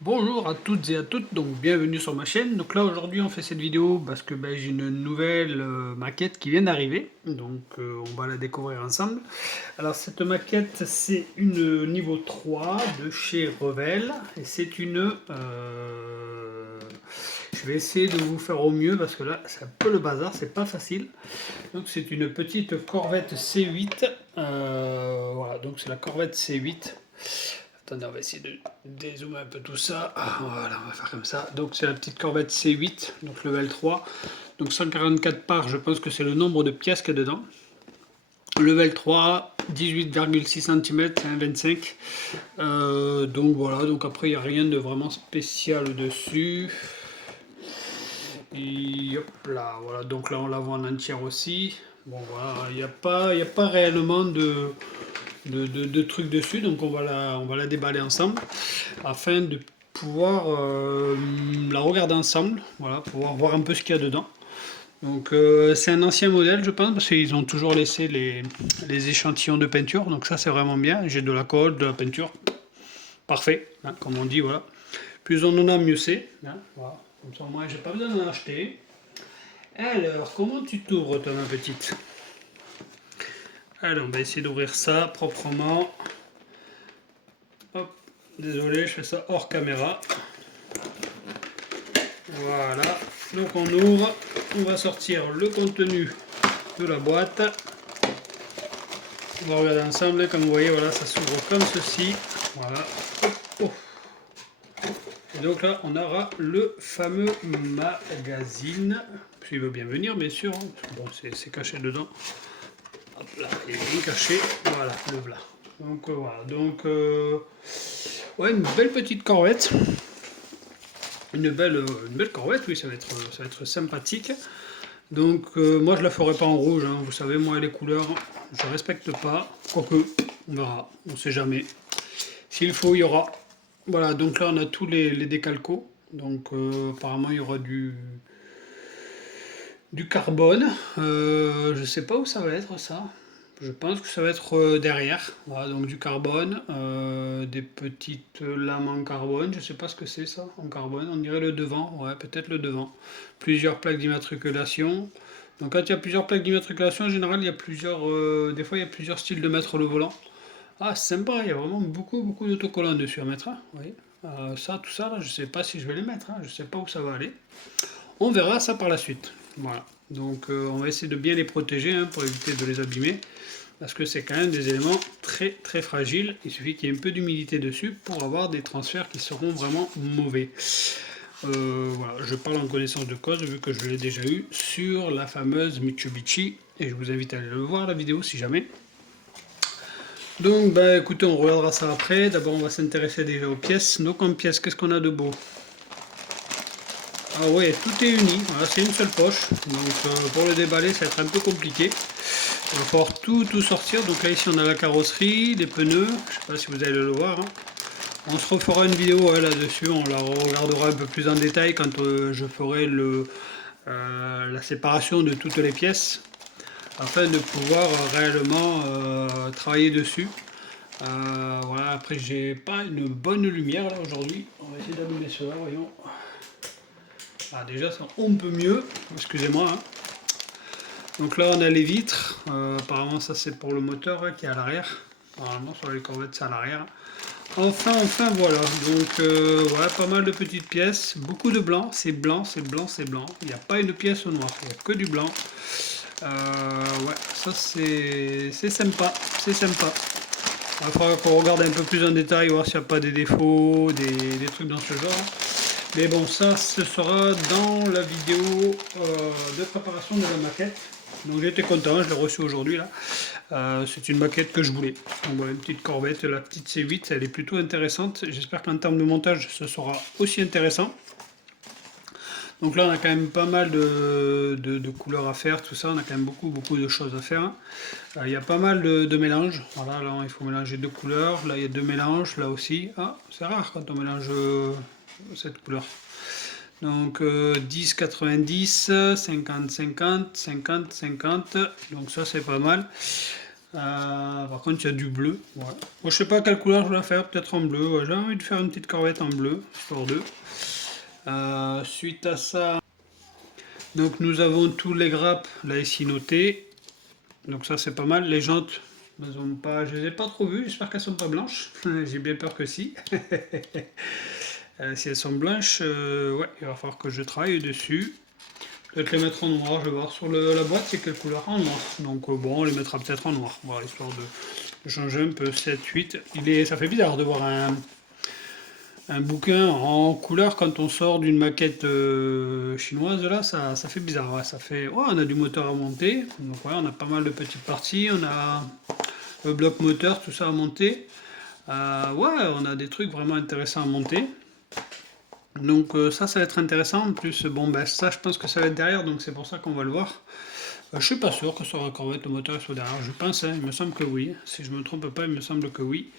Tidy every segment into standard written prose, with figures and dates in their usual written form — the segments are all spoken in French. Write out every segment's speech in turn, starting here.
Bonjour à toutes et à toutes, donc bienvenue sur ma chaîne. Donc là aujourd'hui on fait cette vidéo parce que j'ai une nouvelle maquette qui vient d'arriver, donc on va la découvrir ensemble. Alors cette maquette c'est une niveau 3 de chez Revell et c'est une... je vais essayer de vous faire au mieux parce que là c'est un peu le bazar, c'est pas facile. Donc c'est une petite Corvette C8, voilà, donc c'est la Corvette C8. Attendez, on va essayer de dézoomer un peu tout ça. Voilà, on va faire comme ça. Donc c'est la petite Corvette C8, donc level 3. Donc 144 parts, je pense que c'est le nombre de pièces qu'il y a dedans. Level 3, 18,6 cm, c'est un 25. Donc voilà, donc après il n'y a rien de vraiment spécial dessus. Et hop là, voilà, donc là on la voit en entière aussi. Bon voilà, il n'y a pas réellement de trucs dessus, donc on va la déballer ensemble afin de pouvoir la regarder ensemble, voilà, pouvoir voir un peu ce qu'il y a dedans. Donc c'est un ancien modèle je pense parce qu'ils ont toujours laissé les échantillons de peinture, donc ça c'est vraiment bien. J'ai de la colle, de la peinture, parfait, hein, comme on dit, voilà. Plus on en a mieux c'est, hein, voilà. Comme ça moi j'ai pas besoin d'en acheter. Alors comment tu t'ouvres toi ma petite? Alors on va essayer d'ouvrir ça proprement. Hop, désolé je fais ça hors caméra. Voilà, donc on ouvre, on va sortir le contenu de la boîte. On va regarder ensemble, comme vous voyez, voilà, ça s'ouvre comme ceci. Voilà. Oh. Et donc là, on aura le fameux magazine. S'il veut bien venir, bien sûr. Hein. Bon, c'est caché dedans. Hop là, il est bien caché. Voilà, le voilà. Donc voilà, donc ouais, une belle petite corvette. Une belle corvette, oui, ça va être sympathique. Donc moi je la ferai pas en rouge, hein. Vous savez, moi les couleurs je respecte pas, quoique on verra, on sait jamais. S'il faut il y aura. Voilà, donc là on a tous les décalcos, donc apparemment il y aura du carbone. Je sais pas où ça va être ça. Je pense que ça va être derrière. Voilà, donc du carbone, des petites lames en carbone. Je sais pas ce que c'est ça en carbone. On dirait le devant. Ouais, peut-être le devant. Plusieurs plaques d'immatriculation. Donc quand il y a plusieurs plaques d'immatriculation, en général, il y a plusieurs, des fois il y a plusieurs styles de mettre le volant. Ah, c'est sympa. Il y a vraiment beaucoup d'autocollants dessus à mettre, hein. Oui. Ça, tout ça, là, je sais pas si je vais les mettre, hein. Je sais pas où ça va aller. On verra ça par la suite. Voilà. Donc on va essayer de bien les protéger, hein, pour éviter de les abîmer. Parce que c'est quand même des éléments très fragiles. Il suffit qu'il y ait un peu d'humidité dessus pour avoir des transferts qui seront vraiment mauvais. Voilà, je parle en connaissance de cause vu que je l'ai déjà eu sur la fameuse Mitsubishi. Et je vous invite à aller le voir la vidéo si jamais. Donc bah écoutez, on regardera ça après. D'abord on va s'intéresser déjà aux pièces. Donc en pièces, qu'est-ce qu'on a de beau? Ah ouais, tout est uni, voilà, c'est une seule poche, donc pour le déballer ça va être un peu compliqué. Il va falloir tout sortir, donc là ici on a la carrosserie, les pneus, je sais pas si vous allez le voir, hein. On se refera une vidéo là-dessus, on la regardera un peu plus en détail quand je ferai la séparation de toutes les pièces, afin de pouvoir réellement travailler dessus. Voilà, après j'ai pas une bonne lumière là aujourd'hui, on va essayer d'allumer cela, voyons. Ah, déjà, ça, on peut mieux, excusez-moi, hein. Donc là, on a les vitres. Apparemment, ça, c'est pour le moteur, hein, qui est à l'arrière. Normalement, sur les corvettes, c'est à l'arrière. Enfin, voilà. Donc, voilà, pas mal de petites pièces. Beaucoup de blanc. C'est blanc, c'est blanc, c'est blanc. Il n'y a pas une pièce au noir. Il n'y a que du blanc. Ouais, ça, c'est sympa. C'est sympa. Il va falloir qu'on regarde un peu plus en détail, voir s'il n'y a pas des défauts, des trucs dans ce genre. Mais bon, ça, ce sera dans la vidéo de préparation de la maquette. Donc j'étais content, je l'ai reçu aujourd'hui là. C'est une maquette que je voulais. Donc voilà, une petite corvette, la petite C8, elle est plutôt intéressante. J'espère qu'en termes de montage, ce sera aussi intéressant. Donc là, on a quand même pas mal de couleurs à faire, tout ça. On a quand même beaucoup de choses à faire. Il y a pas mal de mélanges. Voilà, là, il faut mélanger deux couleurs. Là, il y a deux mélanges, là aussi. Ah, c'est rare quand on mélange cette couleur. Donc 10, 90, 50, 50, 50, 50. Donc ça, c'est pas mal. Par contre, il y a du bleu. Ouais. Moi, je sais pas quelle couleur je vais la faire, peut-être en bleu. Ouais, j'ai envie de faire une petite corvette en bleu, histoire de. Suite à ça, donc nous avons tous les grappes là ici notées. Donc ça c'est pas mal. Les jantes, elles ont pas, je les ai pas trop vues. J'espère qu'elles sont pas blanches. J'ai bien peur que si. Si elles sont blanches, ouais, il va falloir que je travaille dessus. Peut-être les mettre en noir, je vais voir sur la boîte c'est quelle couleur en noir. Donc bon, on les mettra peut-être en noir. Voilà, histoire de changer un peu. 7, 8. Ça fait bizarre de voir un bouquin en couleur quand on sort d'une maquette chinoise là, ça fait bizarre. Ouais, ça fait. Oh, on a du moteur à monter. Donc voilà, on a pas mal de petites parties. On a le bloc moteur, tout ça à monter. Ouais, on a des trucs vraiment intéressants à monter. Donc ça va être intéressant. En plus, bon, ben, ça, je pense que ça va être derrière, donc c'est pour ça qu'on va le voir. Je suis pas sûr que sur la corvette, le moteur soit derrière. Je pense, hein, il me semble que oui. Si je me trompe pas, il me semble que oui.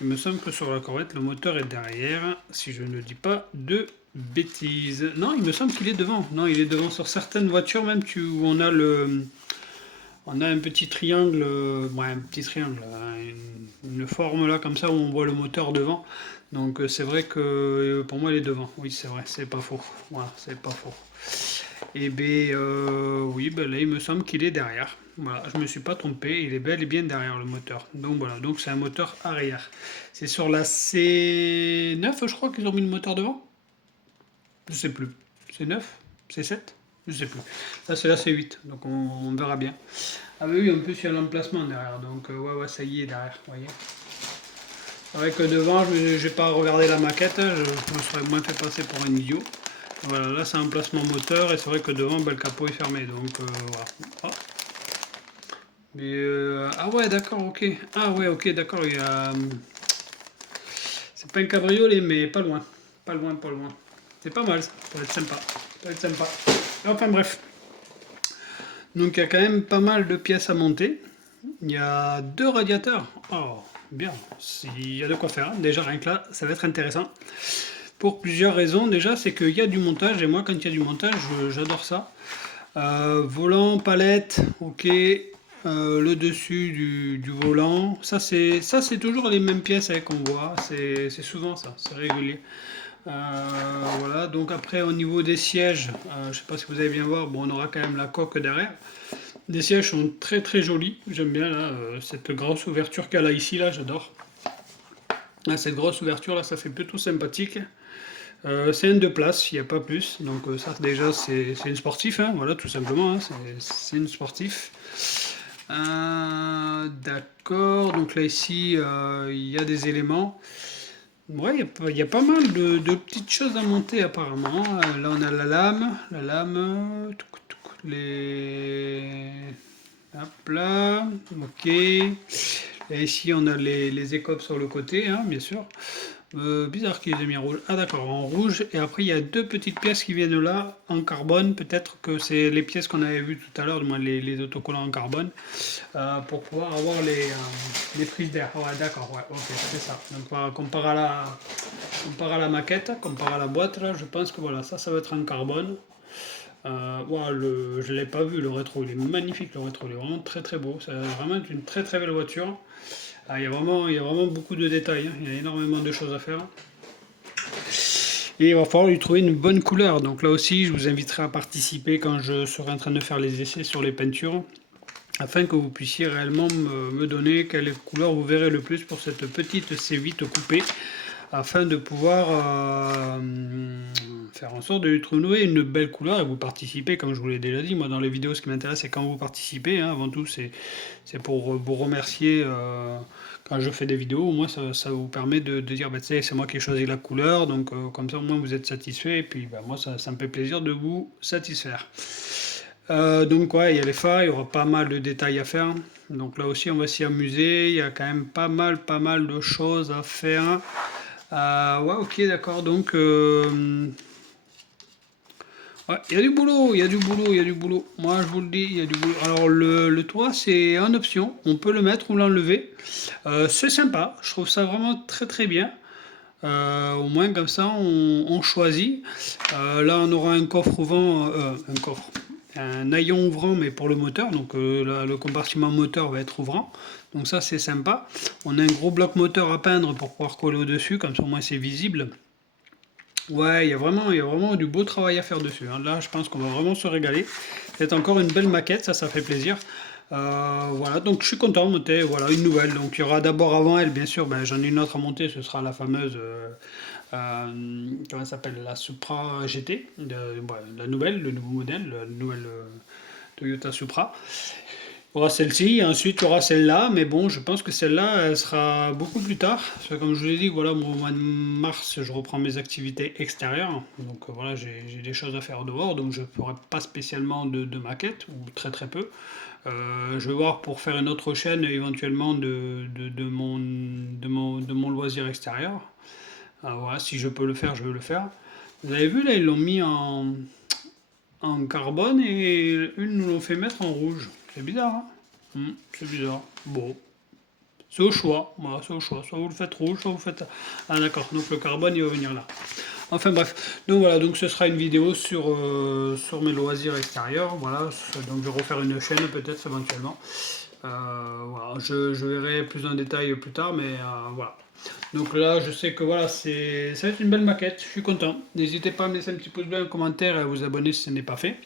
Il me semble que sur la corvette, le moteur est derrière, si je ne dis pas de bêtises. Non, il me semble qu'il est devant. Non, il est devant sur certaines voitures, même où on a un petit triangle, ouais, un petit triangle, hein, une forme là comme ça où on voit le moteur devant. Donc c'est vrai que pour moi il est devant. Oui, c'est vrai, c'est pas faux. Voilà, c'est pas faux. Et ben oui, ben là il me semble qu'il est derrière. Voilà, je me suis pas trompé, il est bel et bien derrière le moteur. Donc voilà, donc c'est un moteur arrière. C'est sur la C9, je crois qu'ils ont mis le moteur devant. Je sais plus. C'est 9, c'est 7, je sais plus. Ça c'est la C8, donc on verra bien. Ah bah oui, en plus il y a l'emplacement derrière, donc ouais, ouais, ça y est derrière, vous voyez. C'est vrai que devant, je n'ai pas regardé la maquette, je me serais moins fait passer pour un idiot. Voilà, là c'est un placement moteur et c'est vrai que devant, ben, le capot est fermé, donc voilà. Ah. Mais ah ouais, d'accord, ok. Ah ouais, ok, d'accord, il y a... C'est pas un cabriolet, mais pas loin. Pas loin, pas loin. C'est pas mal, ça va être sympa. Ça va être sympa. Enfin bref. Donc il y a quand même pas mal de pièces à monter. Il y a 2 radiateurs. Oh, bien. Il y a de quoi faire. Déjà, rien que là, ça va être intéressant. Pour plusieurs raisons. Déjà, c'est qu'il y a du montage. Et moi, quand il y a du montage, j'adore ça. Volant, palette, ok. Le dessus du volant. Ça, c'est toujours les mêmes pièces qu'on voit. C'est souvent ça. C'est régulier. Voilà, donc après au niveau des sièges, je ne sais pas si vous allez bien voir, bon, on aura quand même la coque derrière. Les sièges sont très très jolis, j'aime bien là, cette grosse ouverture qu'elle a ici, là, j'adore. Là, cette grosse ouverture là, ça fait plutôt sympathique. C'est un 2 places, il n'y a pas plus, donc ça déjà c'est une sportif, hein, voilà tout simplement, hein, c'est une sportif. D'accord, donc là ici il y a des éléments. Ouais, il y a pas mal de petites choses à monter apparemment. Là, on a la lame, les... Hop là, ok. Et ici, on a les écopes sur le côté, hein, bien sûr. Bizarre qu'ils aient mis en rouge. Ah d'accord, en rouge. Et après, il y a 2 petites pièces qui viennent là, en carbone. Peut-être que c'est les pièces qu'on avait vues tout à l'heure, du moins les autocollants en carbone, pour pouvoir avoir les prises d'air. Ouais, d'accord, ouais, ok, c'est ça. Donc voilà, comparé à la maquette, comparé à la boîte, là, je pense que voilà, ça va être en carbone. Ouais, je ne l'ai pas vu, le rétro, il est magnifique, le rétro, il est vraiment très très beau. C'est vraiment une très très belle voiture. Il y a vraiment beaucoup de détails, hein. Il y a énormément de choses à faire. Et il va falloir lui trouver une bonne couleur. Donc là aussi, je vous inviterai à participer quand je serai en train de faire les essais sur les peintures, afin que vous puissiez réellement me donner quelle couleur vous verrez le plus pour cette petite C8 coupée, afin de pouvoir faire en sorte de lui trouver une belle couleur et vous participez, comme je vous l'ai déjà dit. Moi, dans les vidéos, ce qui m'intéresse, c'est quand vous participez, hein. Avant tout, c'est pour vous remercier quand je fais des vidéos. Au moins, ça vous permet de dire, bah, c'est moi qui ai choisi la couleur, donc comme ça, au moins, vous êtes satisfait. Et puis, bah, moi, ça me fait plaisir de vous satisfaire. Donc, ouais, il y a les phares, il y aura pas mal de détails à faire. Donc là aussi, on va s'y amuser. Il y a quand même pas mal de choses à faire. Ouais, ok, d'accord. Donc, ouais, il y a du boulot, il y a du boulot, il y a du boulot. Moi, je vous le dis, il y a du boulot. Alors, le toit, c'est en option. On peut le mettre ou l'enlever. C'est sympa. Je trouve ça vraiment très très bien. Au moins, comme ça, on choisit. Là, on aura un coffre au vent. Un coffre. un haillon ouvrant, mais pour le moteur, donc le compartiment moteur va être ouvrant, donc ça c'est sympa. On a un gros bloc moteur à peindre pour pouvoir coller au-dessus, comme ça au moins c'est visible. Ouais, il y a vraiment du beau travail à faire dessus, hein. Là, je pense qu'on va vraiment se régaler. C'est encore une belle maquette, ça fait plaisir. Voilà, donc je suis content de monter, voilà, une nouvelle. Donc il y aura d'abord avant elle, bien sûr, ben, j'en ai une autre à monter, ce sera la fameuse, comment ça s'appelle, la Supra GT, ouais, la nouvelle, le nouveau modèle, la nouvelle Toyota Supra. Il y aura celle-ci, et ensuite il y aura celle-là, mais bon, je pense que celle-là, elle sera beaucoup plus tard. Parce que comme je vous l'ai dit, voilà, moi, au mois de mars, je reprends mes activités extérieures. Donc voilà, j'ai des choses à faire dehors, donc je ne ferai pas spécialement de maquette, ou très très peu. Je vais voir pour faire une autre chaîne éventuellement de mon loisir extérieur. Voilà, si je peux le faire, je vais le faire. Vous avez vu là, ils l'ont mis en carbone et une nous l'ont fait mettre en rouge. C'est bizarre, hein. C'est bizarre. Bon, c'est au choix. Voilà, c'est au choix. Soit vous le faites rouge, soit vous faites. Ah d'accord, donc le carbone il va venir là. Enfin bref, donc voilà, donc ce sera une vidéo sur mes loisirs extérieurs. Voilà, donc je vais refaire une chaîne peut-être éventuellement. Voilà, je verrai plus en détail plus tard, mais voilà. Donc là, je sais que voilà, ça va être une belle maquette, je suis content. N'hésitez pas à me laisser un petit pouce bleu, un commentaire et à vous abonner si ce n'est pas fait.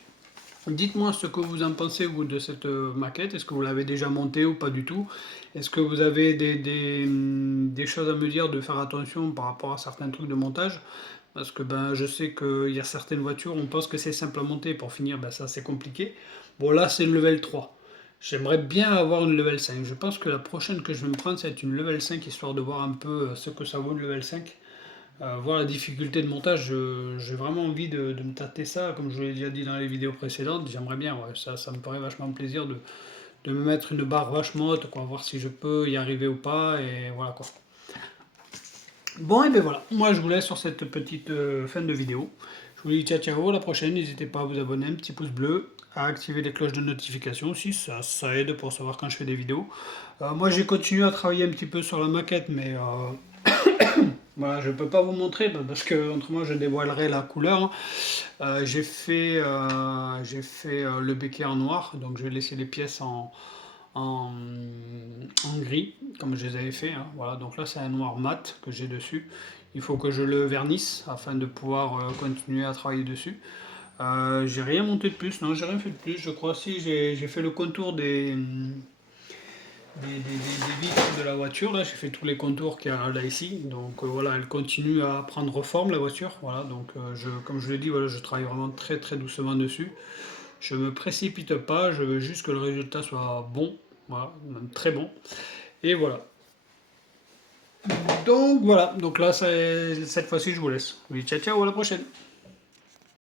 Dites-moi ce que vous en pensez, vous, de cette maquette. Est-ce que vous l'avez déjà montée ou pas du tout? Est-ce que vous avez des choses à me dire de faire attention par rapport à certains trucs de montage? Parce que ben, je sais qu'il y a certaines voitures, on pense que c'est simple à monter, pour finir, ben, ça c'est compliqué. Bon, là, c'est le level 3. J'aimerais bien avoir une level 5. Je pense que la prochaine que je vais me prendre, ça va être une level 5, histoire de voir un peu ce que ça vaut le level 5. Voir la difficulté de montage, j'ai vraiment envie de me tâter ça, comme je vous l'ai déjà dit dans les vidéos précédentes, j'aimerais bien, ouais, ça me ferait vachement plaisir de me mettre une barre vachement haute, quoi, voir si je peux y arriver ou pas, et voilà quoi. Bon, et ben voilà, moi je vous laisse sur cette petite fin de vidéo. Je vous dis ciao ciao, à la prochaine, n'hésitez pas à vous abonner, un petit pouce bleu, à activer les cloches de notification aussi, ça aide pour savoir quand je fais des vidéos. Moi j'ai continué à travailler un petit peu sur la maquette, mais voilà, je ne peux pas vous montrer parce que autrement je dévoilerai la couleur. J'ai fait le béquet en noir, donc je vais laisser les pièces en, en gris, comme je les avais fait, hein. Voilà, donc là c'est un noir mat que j'ai dessus. Il faut que je le vernisse afin de pouvoir continuer à travailler dessus. J'ai rien monté de plus, non, j'ai rien fait de plus. Je crois si j'ai fait le contour des vitres de la voiture. Là, j'ai fait tous les contours qu'il y a là ici. Donc voilà, elle continue à prendre forme la voiture. Voilà, donc comme je l'ai dit, voilà, je travaille vraiment très très doucement dessus. Je me précipite pas, je veux juste que le résultat soit bon, voilà, même très bon. Et voilà. Donc voilà, donc là, cette fois-ci, je vous laisse. Oui, ciao ciao, à la prochaine.